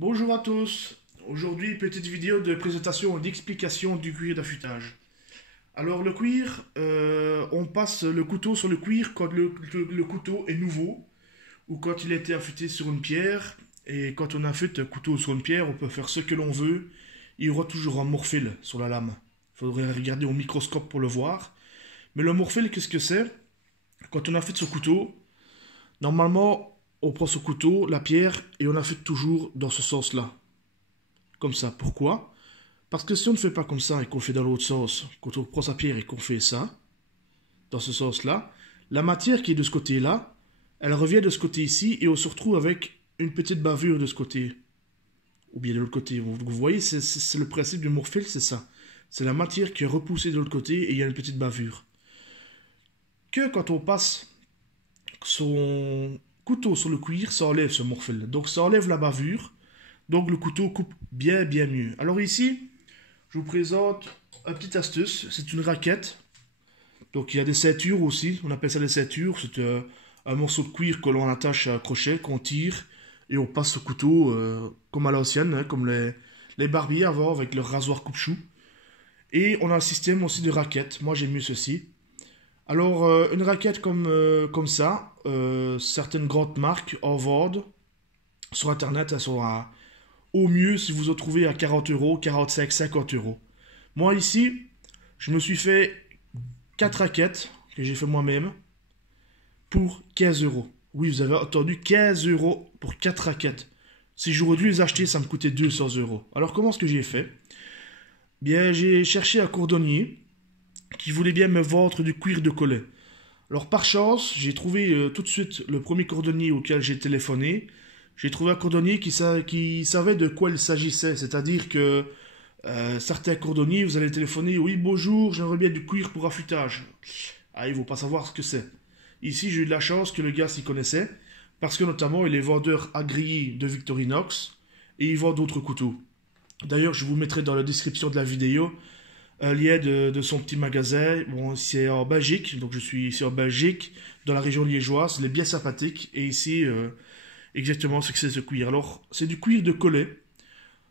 Bonjour à tous. Aujourd'hui, petite vidéo de présentation et d'explication du cuir d'affûtage. Alors le cuir, on passe le couteau sur le cuir quand le couteau est nouveau ou quand il a été affûté sur une pierre. Et quand on affûte un couteau sur une pierre, on peut faire ce que l'on veut. Il y aura toujours un morphile sur la lame. Il faudrait regarder au microscope pour le voir. Mais le morphile, qu'est-ce que c'est? Quand on affûte ce couteau, normalement, on prend ce couteau, la pierre, et on affûte toujours dans ce sens-là. Comme ça. Pourquoi? Parce que si on ne fait pas comme ça et qu'on fait dans l'autre sens, quand on prend sa pierre et qu'on fait ça, dans ce sens-là, la matière qui est de ce côté-là, elle revient de ce côté ici et on se retrouve avec une petite bavure de ce côté. Ou bien de l'autre côté. Vous voyez, c'est le principe du morphile, c'est ça. C'est la matière qui est repoussée de l'autre côté et il y a une petite bavure. Que quand on passe son couteau sur le cuir, ça enlève ce morphile. Donc ça enlève la bavure. Donc le couteau coupe bien mieux. Alors ici, je vous présente une petite astuce. C'est une raquette. Donc il y a des ceintures aussi. On appelle ça des ceintures. C'est un morceau de cuir que l'on attache à un crochet, qu'on tire. Et on passe ce couteau comme à l'ancienne, hein, comme les barbiers avant avec leur rasoir coupe-chou. Et on a un système aussi de raquette. Moi j'aime mieux ceci. Alors, une raquette comme ça, certaines grandes marques en vendent sur internet, elles sont au mieux si vous en trouvez à 40 euros, 45, 50 euros. Moi ici, je me suis fait 4 raquettes que j'ai fait moi-même pour 15 euros. Oui, vous avez entendu, 15 euros pour 4 raquettes. Si j'aurais dû les acheter, ça me coûtait 200 euros. Alors, comment est-ce que j'ai fait? Bien, j'ai cherché un cordonnier qui voulait bien me vendre du cuir de collet. Alors par chance, j'ai trouvé tout de suite le premier cordonnier auquel j'ai téléphoné. J'ai trouvé un cordonnier qui savait de quoi il s'agissait. C'est-à-dire que certains cordonniers, vous allez téléphoner, oui bonjour, j'aimerais bien du cuir pour affûtage. Ah, ils vont pas savoir ce que c'est. Ici, j'ai eu de la chance que le gars s'y connaissait, parce que notamment, il est vendeur agréé de Victorinox, et il vend d'autres couteaux. D'ailleurs, je vous mettrai dans la description de la vidéo un lien de son petit magasin. Bon, c'est en Belgique, donc je suis ici en Belgique, dans la région liégeoise. Il est bien sympathique. Et ici, exactement ce que c'est ce cuir. Alors, c'est du cuir de collet.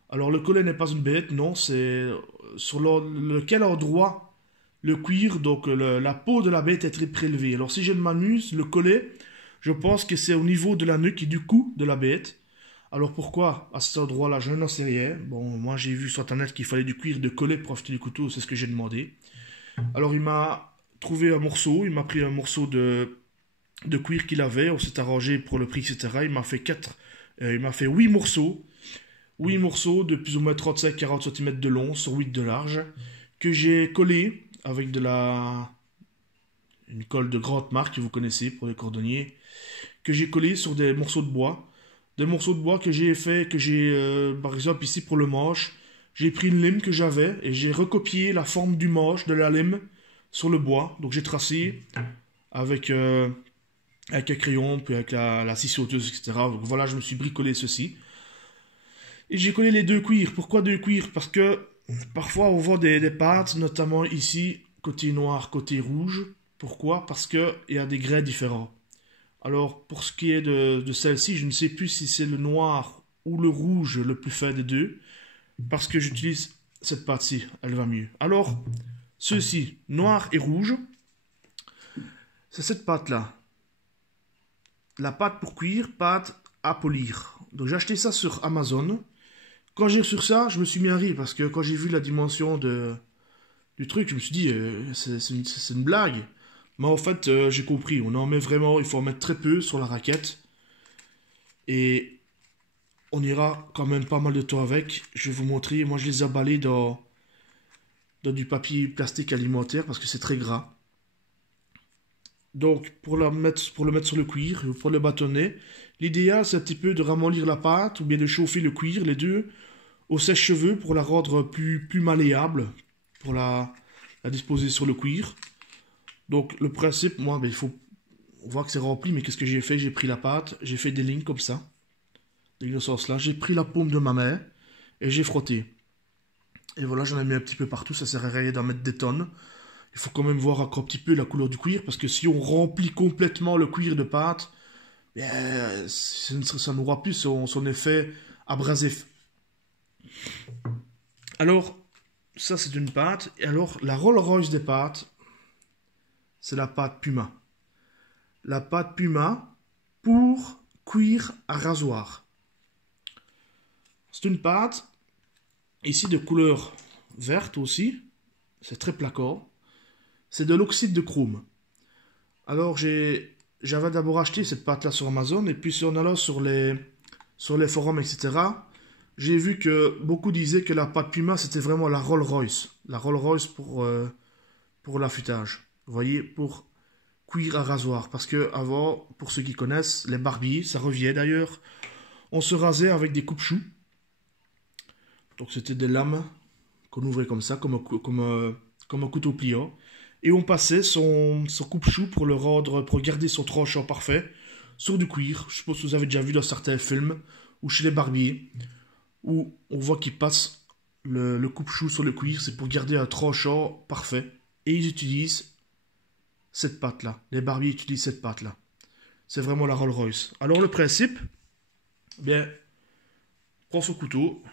Alors, le collet n'est pas une bête, non, c'est sur lequel endroit le cuir, donc la peau de la bête est très prélevée. Alors, si je ne m'amuse, le collet, je pense que c'est au niveau de la nuque et du cou de la bête. Alors pourquoi à cet endroit-là, je n'en sais rien. Bon, moi j'ai vu sur internet qu'il fallait du cuir de collet pour affûter du couteau, c'est ce que j'ai demandé. Alors il m'a trouvé un morceau, il m'a pris un morceau de cuir qu'il avait, on s'est arrangé pour le prix, etc. Il m'a fait 8 morceaux. 8 morceaux de plus ou moins 35-40 cm de long sur 8 de large, que j'ai collé avec une colle de grande marque que vous connaissez pour les cordonniers, que j'ai collé sur des morceaux de bois. Des morceaux de bois que j'ai fait, par exemple ici pour le manche, j'ai pris une lime que j'avais et j'ai recopié la forme du manche de la lime sur le bois. Donc j'ai tracé avec un crayon, puis avec la scie sauteuse, etc. Donc voilà, je me suis bricolé ceci. Et j'ai collé les deux cuirs. Pourquoi deux cuirs? Parce que parfois on vend des pâtes, notamment ici, côté noir, côté rouge. Pourquoi? Parce qu'il y a des grains différents. Alors, pour ce qui est de celle-ci, je ne sais plus si c'est le noir ou le rouge le plus fin des deux, parce que j'utilise cette pâte-ci, elle va mieux. Alors, ceux-ci, noir et rouge, c'est cette pâte-là. La pâte pour cuire, pâte à polir. Donc, j'ai acheté ça sur Amazon. Quand j'ai reçu ça, je me suis mis à rire, parce que quand j'ai vu la dimension du truc, je me suis dit, c'est une blague. Mais en fait, j'ai compris, on en met vraiment, il faut en mettre très peu sur la raquette. Et on ira quand même pas mal de temps avec. Je vais vous montrer, moi je les ai emballés dans du papier plastique alimentaire parce que c'est très gras. Donc pour le mettre sur le cuir, pour le bâtonner, l'idéal c'est un petit peu de ramollir la pâte ou bien de chauffer le cuir, les deux, au sèche-cheveux pour la rendre plus malléable, pour la disposer sur le cuir. Donc le principe, moi, on voit que c'est rempli, mais qu'est-ce que j'ai fait? J'ai pris la pâte, j'ai fait des lignes comme ça, des lignes de ce sens-là, j'ai pris la paume de ma main et j'ai frotté. Et voilà, j'en ai mis un petit peu partout, ça sert à rien d'en mettre des tonnes. Il faut quand même voir encore un petit peu la couleur du cuir, parce que si on remplit complètement le cuir de pâte, ça n'aura plus son effet abrasif. Alors, ça c'est une pâte. Et alors, la Rolls-Royce des pâtes, c'est la pâte Puma. La pâte Puma pour cuir à rasoir. C'est une pâte, ici de couleur verte aussi. C'est très plaquant. C'est de l'oxyde de chrome. Alors, j'avais d'abord acheté cette pâte-là sur Amazon. Et puis, en allant sur les forums, etc., j'ai vu que beaucoup disaient que la pâte Puma, c'était vraiment la Rolls-Royce. La Rolls-Royce pour l'affûtage. Vous voyez, pour cuir à rasoir. Parce que avant, pour ceux qui connaissent, les barbiers, ça revient d'ailleurs, on se rasait avec des coupe-choux. Donc c'était des lames qu'on ouvrait comme ça, comme un couteau pliant. Et on passait son coupe-chou pour le rendre, pour garder son tranchant parfait sur du cuir. Je suppose que vous avez déjà vu dans certains films, ou chez les barbiers, où on voit qu'ils passent le coupe-chou sur le cuir, c'est pour garder un tranchant parfait. Et ils utilisent cette pâte-là. Les barbiers utilisent cette pâte-là. C'est vraiment la Rolls-Royce. Alors le principe, bien, on prend son couteau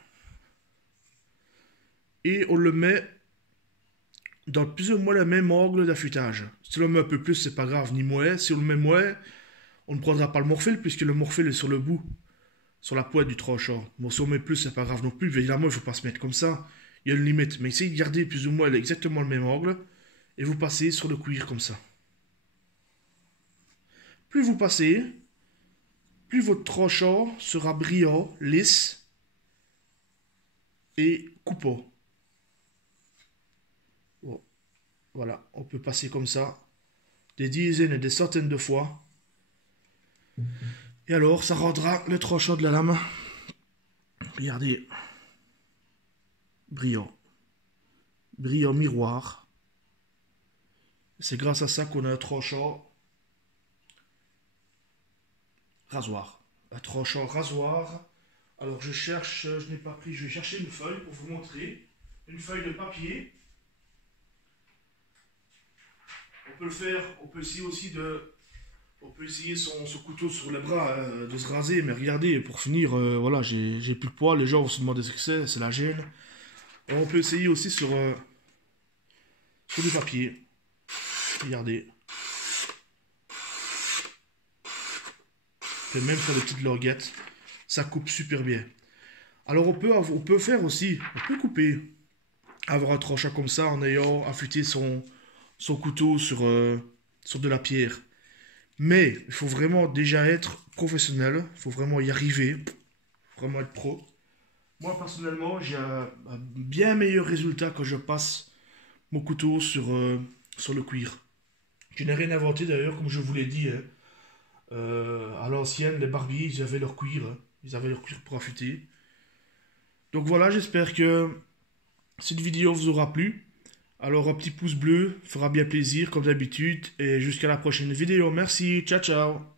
et on le met dans plus ou moins le même angle d'affûtage. Si on le met un peu plus, c'est pas grave, ni moins. Si on le met moins, on ne prendra pas le morphile, puisque le morphile est sur le bout, sur la pointe du tranchant. Bon, si on met plus, c'est pas grave non plus. Évidemment, il ne faut pas se mettre comme ça. Il y a une limite. Mais essayez de garder plus ou moins exactement le même angle. Et vous passez sur le cuir comme ça. Plus vous passez, plus votre tranchant sera brillant, lisse et coupant. Bon, voilà, on peut passer comme ça des dizaines et des centaines de fois. Et alors, ça rendra le tranchant de la lame, regardez, brillant. Brillant miroir. C'est grâce à ça qu'on a un tranchant rasoir. Un tranchant rasoir. Alors je cherche, je n'ai pas pris, je vais chercher une feuille pour vous montrer. Une feuille de papier. On peut le faire, on peut essayer aussi on peut essayer son couteau sur les bras, de se raser, mais regardez, pour finir, voilà, j'ai plus de poids, les gens vont se demander ce que c'est la gêne. Alors, on peut essayer aussi sur du papier. Regardez. On peut même faire des petites languettes, ça coupe super bien. Alors on peut faire aussi, on peut couper, avoir un tranchant comme ça en ayant affûté son couteau sur de la pierre. Mais il faut vraiment déjà être professionnel, il faut vraiment y arriver, vraiment être pro. Moi personnellement, j'ai un bien meilleur résultat quand je passe mon couteau sur le cuir. Je n'ai rien inventé d'ailleurs, comme je vous l'ai dit. Hein. À l'ancienne, les barbiers, ils avaient leur cuir. Hein. Ils avaient leur cuir pour affûter. Donc voilà, j'espère que cette vidéo vous aura plu. Alors un petit pouce bleu fera bien plaisir comme d'habitude. Et jusqu'à la prochaine vidéo. Merci, ciao ciao.